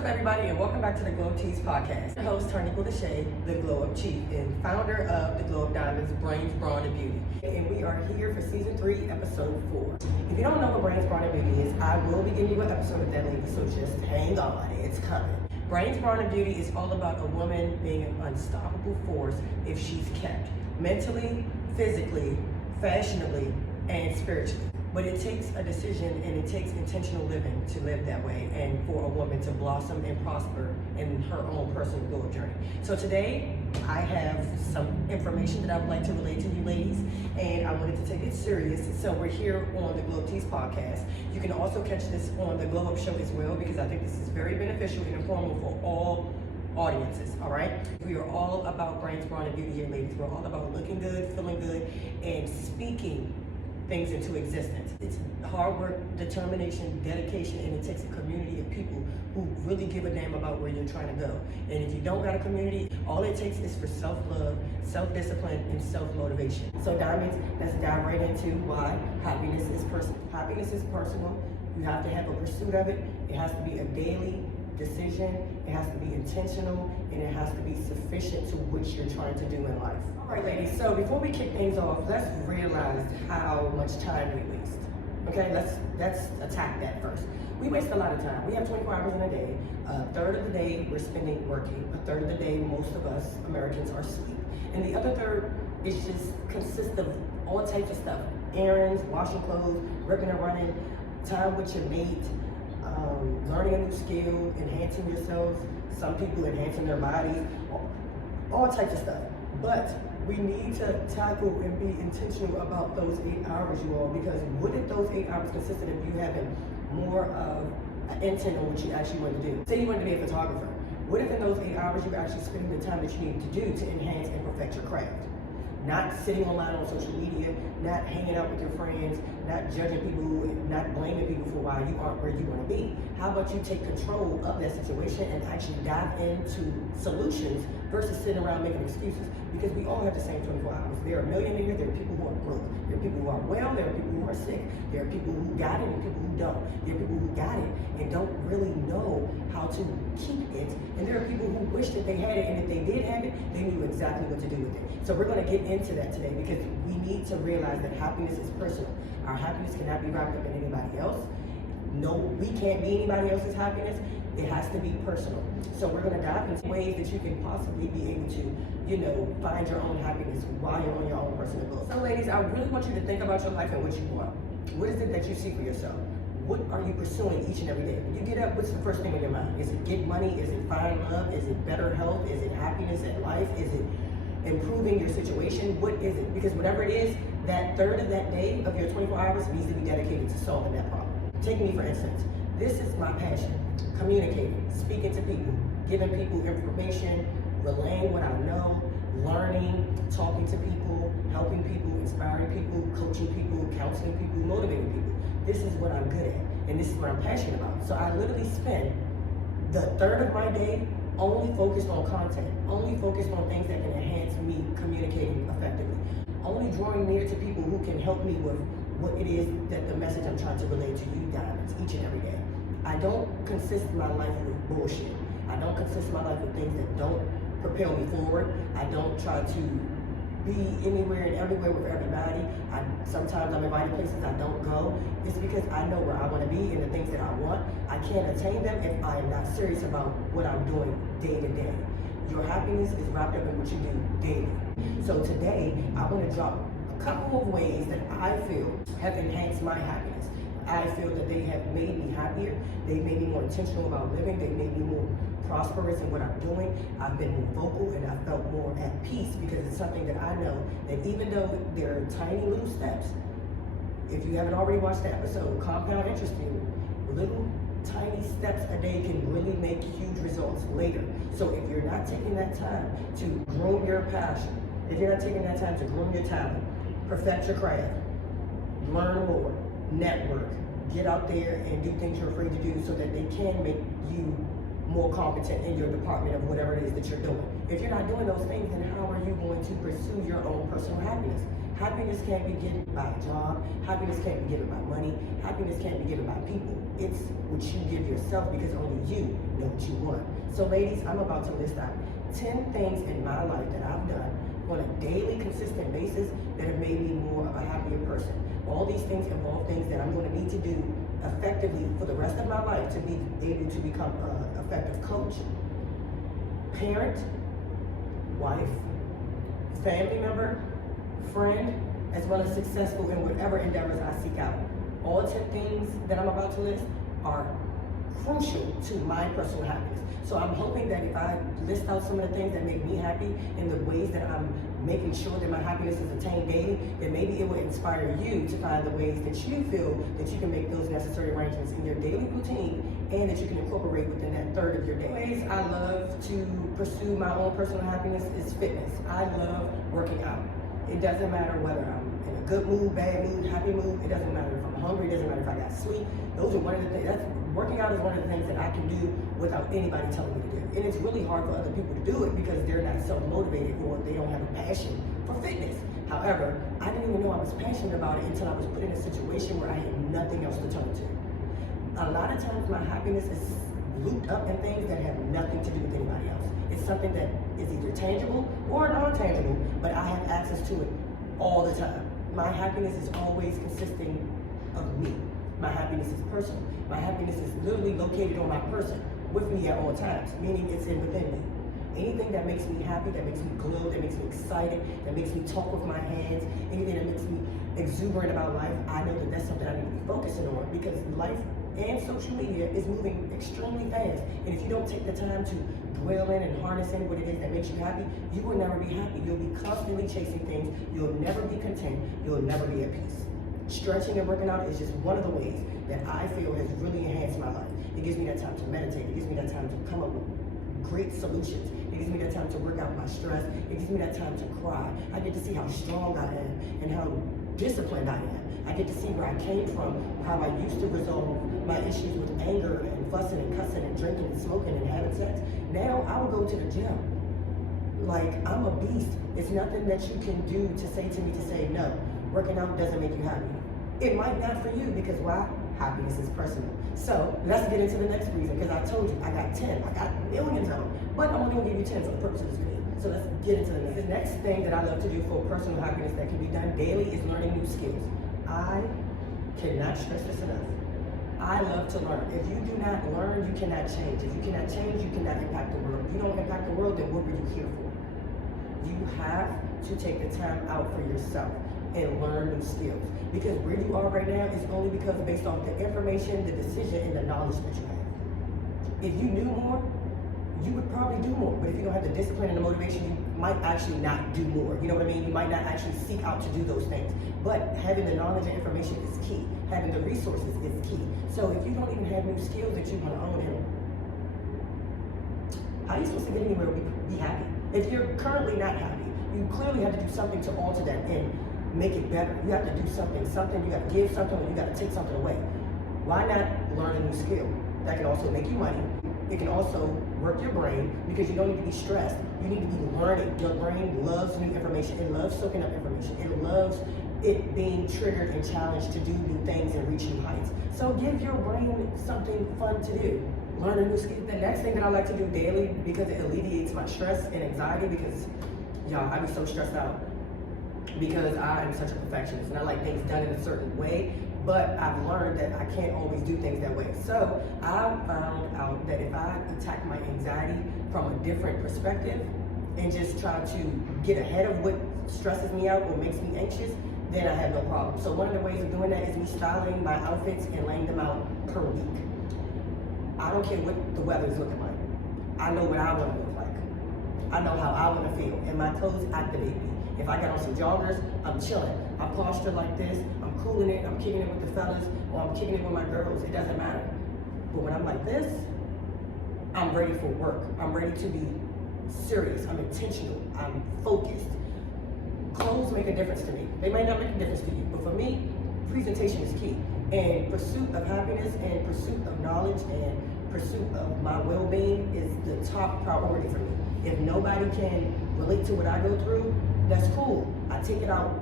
up, everybody, and welcome back to the Glow Up Tees podcast. Your host, Tarniqua Deshay, the Glow Up Chief, and founder of the Glow Up Diamonds, Brains, Brawn, and Beauty. And we are here for season 3, episode 4. If you don't know what Brains, Brawn, and Beauty is, I will be giving you an episode of that later, so just hang on, it's coming. Brains, Brawn, and Beauty is all about a woman being an unstoppable force if she's kept mentally, physically, fashionably, and spiritually. But it takes a decision and it takes intentional living to live that way and for a woman to blossom and prosper in her own personal glow up journey. So today, I have some information that I would like to relate to you ladies, and I wanted to take it serious. So we're here on the Glow Up Tees podcast. You can also catch this on the Glow Up Show as well, because I think this is very beneficial and informative for all audiences, all right? We are all about brains, brawn, and beauty here, ladies. We're all about looking good, feeling good, and speaking things into existence. It's hard work, determination, dedication, and it takes a community of people who really give a damn about where you're trying to go. And if you don't got a community, all it takes is for self-love, self-discipline, and self-motivation. So diamonds, let's dive right into why happiness is personal. Happiness is personal. You have to have a pursuit of it. It has to be a daily decision, it has to be intentional, and it has to be sufficient to what you're trying to do in life. All right, ladies, so before we kick things off, let's realize how much time we waste. Okay, let's attack that first. We waste a lot of time. We have 24 hours in a day. A third of the day we're spending working. A third of the day, most of us Americans are asleep. And the other third is just consists of all types of stuff. Errands, washing clothes, ripping and running, time with your mate, learning a new skill, enhancing yourselves, some people enhancing their bodies, all types of stuff. But we need to tackle and be intentional about those 8 hours, you all, because what if those 8 hours consisted of you having more of an intent on what you actually want to do? Say you wanted to be a photographer. What if in those 8 hours you were actually spending the time that you need to do to enhance and perfect your craft? Not sitting online on social media, not hanging out with your friends, not judging people, not blaming people for why you aren't where you want to be. How about you take control of that situation and actually dive into solutions versus sitting around making excuses? Because we all have the same 24 hours. There are millionaires, there are people who are broke, there are people who are well, there are people who are sick, there are people who got it and people who don't. There are people who got it and don't really know how to keep it. And there are people who wish that they had it, and if they did have it, they knew exactly what to do with it. So we're going to get into that today, because we need to realize that happiness is personal. Our happiness cannot be wrapped up in anybody else. No, we can't be anybody else's happiness. It has to be personal. So we're going to dive into ways that you can possibly be able to, find your own happiness while you're on your own personal goals. So ladies, I really want you to think about your life and what you want. What is it that you see for yourself? What are you pursuing each and every day? When you get up, what's the first thing in your mind? Is it get money? Is it find love? Is it better health? Is it happiness in life? Is it improving your situation? What is it? Because whatever it is, that third of that day of your 24 hours needs to be dedicated to solving that problem. Take me for instance. This is my passion. Communicating, speaking to people, giving people information, relaying what I know, learning, talking to people, helping people, inspiring people, coaching people, counseling people, motivating people. This is what I'm good at, and this is what I'm passionate about. So I literally spend the third of my day only focused on content, only focused on things that can enhance me communicating effectively, only drawing near to people who can help me with what it is that the message I'm trying to relay to you diamonds each and every day. I don't consist my life with bullshit. I don't consist my life with things that don't propel me forward. I don't try to be anywhere and everywhere with everybody. Sometimes I'm invited places I don't go. It's because I know where I want to be and the things that I want. I can't attain them if I am not serious about what I'm doing day to day. Your happiness is wrapped up in what you do daily. So today, I want to drop a couple of ways that I feel have enhanced my happiness. I feel that they have made me happier. They made me more intentional about living. They made me more prosperous in what I'm doing. I've been more vocal and I felt more at peace, because it's something that I know that even though there are tiny little steps, if you haven't already watched the episode, Compound Interest Theory, little tiny steps a day can really make huge results later. So if you're not taking that time to groom your passion, if you're not taking that time to groom your talent, perfect your craft, learn more, network, get out there and do things you're afraid to do so that they can make you more competent in your department of whatever it is that you're doing. If you're not doing those things, then how are you going to pursue your own personal happiness? Happiness can't be given by a job. Happiness can't be given by money. Happiness can't be given by people. It's what you give yourself because only you know what you want. So ladies, I'm about to list out 10 things in my life that I've done on a daily, consistent basis that have made me more of a happier person. All these things involve things that I'm going to need to do effectively for the rest of my life to be able to become an effective coach, parent, wife, family member, friend, as well as successful in whatever endeavors I seek out. All 10 things that I'm about to list are crucial to my personal happiness. So I'm hoping that if I list out some of the things that make me happy and the ways that I'm making sure that my happiness is attained daily, then maybe it will inspire you to find the ways that you feel that you can make those necessary arrangements in your daily routine and that you can incorporate within that third of your day. Ways I love to pursue my own personal happiness is fitness. I love working out. It doesn't matter whether I'm in a good mood, bad mood, happy mood. It doesn't matter if I'm hungry. It doesn't matter if I got sleep. Those are one of the things. Working out is one of the things that I can do without anybody telling me to do. And it's really hard for other people to do it because they're not self-motivated or they don't have a passion for fitness. However, I didn't even know I was passionate about it until I was put in a situation where I had nothing else to turn to. A lot of times my happiness is looped up in things that have nothing to do with anybody else. It's something that is either tangible or non-tangible, but I have access to it all the time. My happiness is always consisting of me. My happiness is personal. My happiness is literally located on my person with me at all times, meaning it's within me. Anything that makes me happy, that makes me glow, that makes me excited, that makes me talk with my hands, anything that makes me exuberant about life, I know that that's something I need to be focusing on because life and social media is moving extremely fast. And if you don't take the time to dwell in and harness in what it is that makes you happy, you will never be happy. You'll be constantly chasing things. You'll never be content. You'll never be at peace. Stretching and working out is just one of the ways that I feel has really enhanced my life. It gives me that time to meditate. It gives me that time to come up with great solutions. It gives me that time to work out my stress. It gives me that time to cry. I get to see how strong I am and how disciplined I am. I get to see where I came from, how I used to resolve my issues with anger and fussing and cussing and drinking and smoking and having sex. Now I will go to the gym. Like, I'm a beast. It's nothing that you can do to say to me to say no. Working out doesn't make you happy. It might not for you because why? Happiness is personal. So let's get into the next reason because I told you I got 10. I got millions of them, but I'm only gonna give you 10 for the purpose of this video. So let's get into the next. The next thing that I love to do for personal happiness that can be done daily is learning new skills. I cannot stress this enough. I love to learn. If you do not learn, you cannot change. If you cannot change, you cannot impact the world. If you don't impact the world, then what were you here for? You have to take the time out for yourself and learn new skills. Because where you are right now is only because based off the information, the decision, and the knowledge that you have. If you knew more, you would probably do more. But if you don't have the discipline and the motivation, you might actually not do more. You know what I mean? You might not actually seek out to do those things. But having the knowledge and information is key. Having the resources is key. So if you don't even have new skills that you want to own in, how are you supposed to get anywhere and be happy? If you're currently not happy, you clearly have to do something to alter that and make it better. You have to do something, you got to give something, or you got to take something away. Why not learn a new skill? That can also make you money. It can also work your brain because you don't need to be stressed. You need to be learning. Your brain loves new information. It loves soaking up information. It loves it being triggered and challenged to do new things and reach new heights. So give your brain something fun to do. Learn a new skill. The next thing that I like to do daily because it alleviates my stress and anxiety because, y'all, I be so stressed out because I am such a perfectionist and I like things done in a certain way, but I've learned that I can't always do things that way. So I found out that if I attack my anxiety from a different perspective and just try to get ahead of what stresses me out or makes me anxious, then I have no problem. So one of the ways of doing that is me styling my outfits and laying them out per week. I don't care what the weather is looking like. I know what I want to look like. I know how I want to feel, and my clothes activate me. If I got on some joggers, I'm chilling. I posture like this, I'm cooling it, I'm kicking it with the fellas, or I'm kicking it with my girls, it doesn't matter. But when I'm like this, I'm ready for work. I'm ready to be serious, I'm intentional, I'm focused. Clothes make a difference to me. They may not make a difference to you, but for me, presentation is key. And pursuit of happiness and pursuit of knowledge and pursuit of my well-being is the top priority for me. If nobody can relate to what I go through, that's cool. I take it out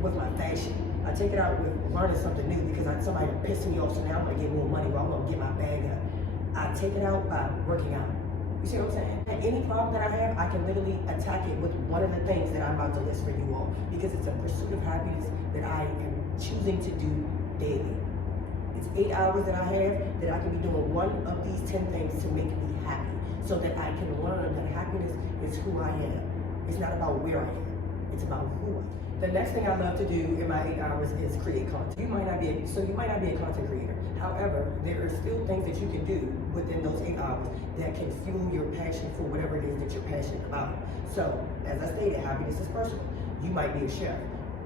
with my fashion. I take it out with learning something new because somebody pissed me off, so now I'm gonna get more money, or I'm gonna get my bag up. I take it out by working out. You see what I'm saying? Any problem that I have, I can literally attack it with one of the things that I'm about to list for you all, because it's a pursuit of happiness that I am choosing to do daily. It's 8 hours that I have that I can be doing one of these 10 things to make me happy, so that I can learn that happiness is who I am. It's not about where I am, it's about who I am. The next thing I love to do in my 8 hours is create content. You might not be a content creator. However, there are still things that you can do within those 8 hours that can fuel your passion for whatever it is that you're passionate about. So, as I stated, happiness is personal. You might be a chef.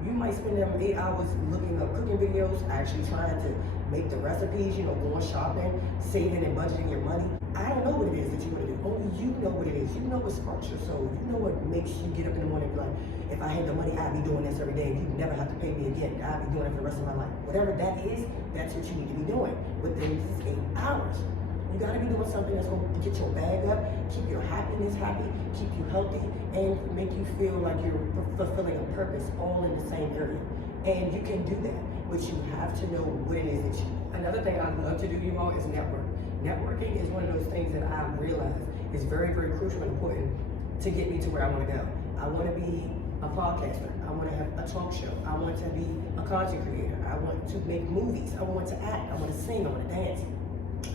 You might spend them 8 hours looking up cooking videos, actually trying to make the recipes, going shopping, saving and budgeting your money. I don't know what it is that you want to do. Only you know what it is. You know what sparks your soul. You know what makes you get up in the morning and be like, if I had the money, I'd be doing this every day. You never have to pay me again. I'd be doing it for the rest of my life. Whatever that is, that's what you need to be doing within these 8 hours. You gotta be doing something that's gonna get your bag up, keep your happiness happy, keep you healthy, and make you feel like you're fulfilling a purpose all in the same area. And you can do that, but you have to know what it is that you want. Another thing I love to do, you all, is network. Networking is one of those things that I realize is very, very crucial and important to get me to where I wanna go. I wanna be a podcaster. I want to have a talk show. I want to be a content creator. I want to make movies. I want to act. I want to sing. I want to dance.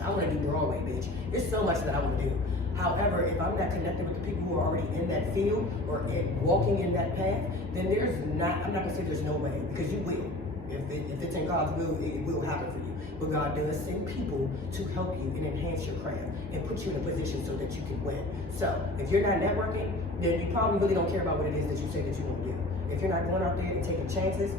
I want to do Broadway, bitch. There's so much that I want to do. However, if I'm not connected with the people who are already in that field or walking in that path, then I'm not gonna say there's no way, because you will. If it's in God's will, it will happen for you. But God does send people to help you and enhance your craft and put you in a position so that you can win. So if you're not networking, then you probably really don't care about what it is that you say that you want to do. If you're not going out there and taking chances,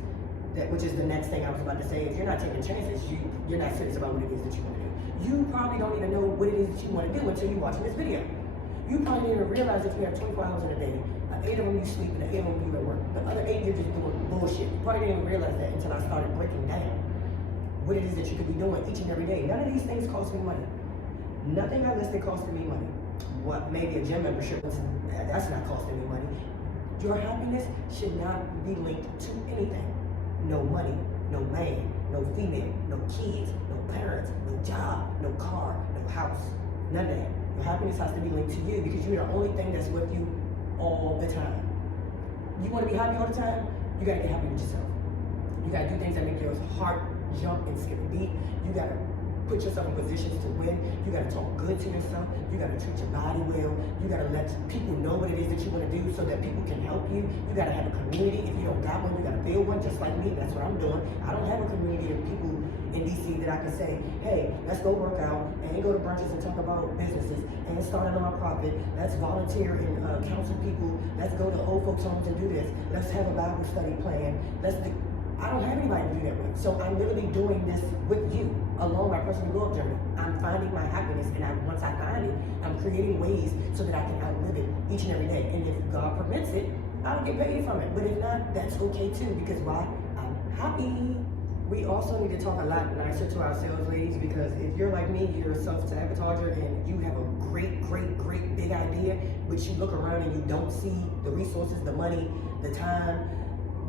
which is the next thing I was about to say, if you're not taking chances, you're not serious about what it is that you want to do. You probably don't even know what it is that you want to do until you're watching this video. You probably didn't even realize that you have 24 hours in a day. 8 of them you sleep and 8 of them you at work. The other 8 you're just doing bullshit. You probably didn't even realize that until I started breaking down what it is that you could be doing each and every day. None of these things cost me money. Nothing I listed costing me money. What, maybe a gym membership, that's not costing me money. Your happiness should not be linked to anything. No money, no man, no female, no kids, no parents, no job, no car, no house, none of that. Your happiness has to be linked to you, because you're the only thing that's with you all the time. You want to be happy all the time? You got to get happy with yourself. You got to do things that make your heart jump and skip a beat. You got to put yourself in positions to win. You got to talk good to yourself. You got to treat your body well. You got to let people know what it is that you want to do so that people can help you. You got to have a community. If you don't got one, you got to build one, just like me. That's what I'm doing. I don't have a community of people in DC that I can say, hey, let's go work out and go to brunches and talk about businesses and start a nonprofit. Let's volunteer and counsel people. Let's go to old folks' homes and do this. Let's have a Bible study plan. I don't have anybody to do that with. So I'm literally doing this with you along my personal growth journey. I'm finding my happiness, and once I find it, I'm creating ways so that I can outlive it each and every day. And if God permits it, I'll get paid from it. But if not, that's okay too, because why? I'm happy. We also need to talk a lot nicer to ourselves, ladies, because if you're like me, you're a self-sabotager and you have a great, great, great big idea, but you look around and you don't see the resources, the money, the time,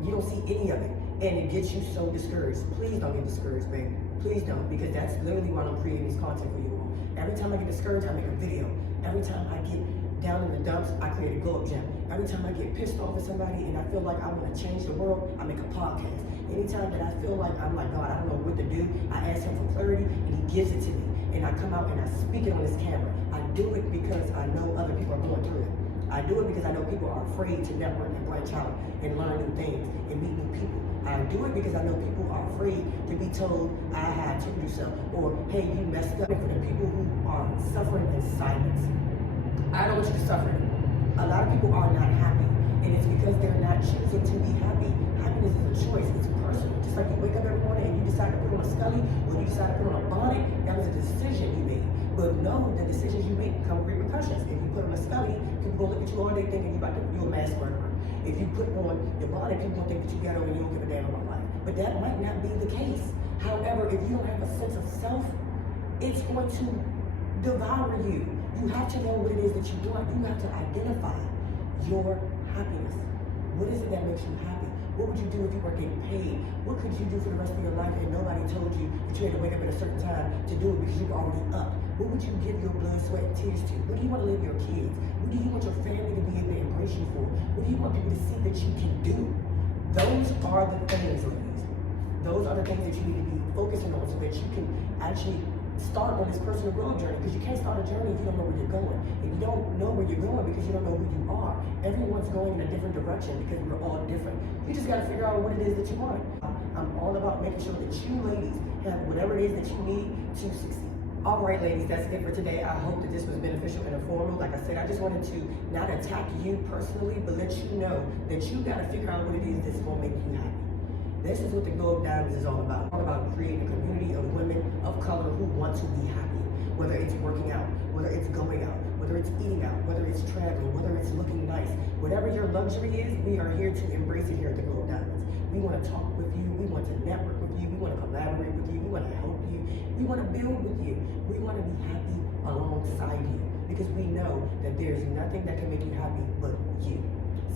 you don't see any of it. And it gets you so discouraged. Please don't get discouraged, baby. Please don't, because that's literally why I'm creating this content for you all. Every time I get discouraged, I make a video. Every time I get down in the dumps, I create a glow up gem. Every time I get pissed off at somebody and I feel like I want to change the world, I make a podcast. Anytime that I feel like I'm like, God, I don't know what to do, I ask him for clarity and he gives it to me. And I come out and I speak it on this camera. I do it because I know other people are going through it. I do it because I know people are afraid to network and branch out and learn new things and meet new people. I do it because I know people are afraid to be told, I had to do so, or hey, you messed up. For the people who are suffering in silence, I don't want you to suffer. A lot of people are not happy, and it's because they're not choosing to be happy. Happiness is a choice, it's personal. Just like you wake up every morning and you decide to put on a scully, or you decide to put on a bonnet, that was a decision you made. But no, the decisions you make come with repercussions. If you put on a scully, people gonna look at you all day thinking you're a mass murderer. If you put on your bonnet, people gonna think that you got over and you don't give a damn about life. But that might not be the case. However, if you don't have a sense of self, it's going to devour you. You have to know what it is that you want. You have to identify your happiness. What is it that makes you happy? What would you do if you weren't getting paid? What could you do for the rest of your life and nobody told you that you had to wake up at a certain time to do it because you were already up? What would you give your blood, sweat, and tears to? What do you want to leave your kids? What do you want your family to be able to embrace you for? What do you want people to see that you can do? Those are the things, ladies. Those are the things that you need to be focusing on so that you can actually start on this personal growth journey, because you can't start a journey if you don't know where you're going. If you don't know where you're going because you don't know who you are, everyone's going in a different direction because we're all different. You just got to figure out what it is that you want. I'm all about making sure that you ladies have whatever it is that you need to succeed. All right, ladies, that's it for today. I hope that this was beneficial and informative. Like I said, I just wanted to not attack you personally, but let you know that you got to figure out what it is that's going to make you happy. This is what the Glow of Diamonds is all about. It's all about creating a community of women of color who want to be happy. Whether it's working out, whether it's going out, whether it's eating out, whether it's traveling, whether it's looking nice. Whatever your luxury is, we are here to embrace it here at the Glow of Diamonds. We want to talk with you. We want to network with you. We want to collaborate with you. We want to help you. We want to build with you. We want to be happy alongside you because we know that there's nothing that can make you happy but you.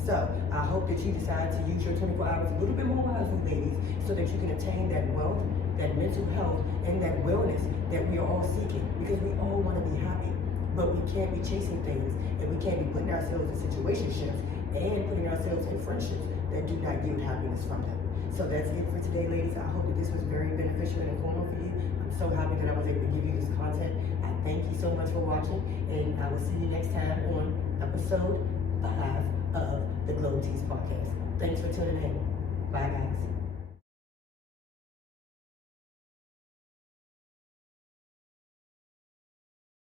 So I hope that you decide to use your 24 hours a little bit more wisely, ladies, so that you can attain that wealth, that mental health, and that wellness that we are all seeking, because we all want to be happy. But we can't be chasing things, and we can't be putting ourselves in situationships and putting ourselves in friendships that do not yield happiness from them. So that's it for today, ladies. I hope that this was very beneficial and informative for you. I'm so happy that I was able to give you this content. I thank you so much for watching, and I will see you next time on episode 5 of the Glow Tease podcast. Thanks for tuning in. Bye, guys.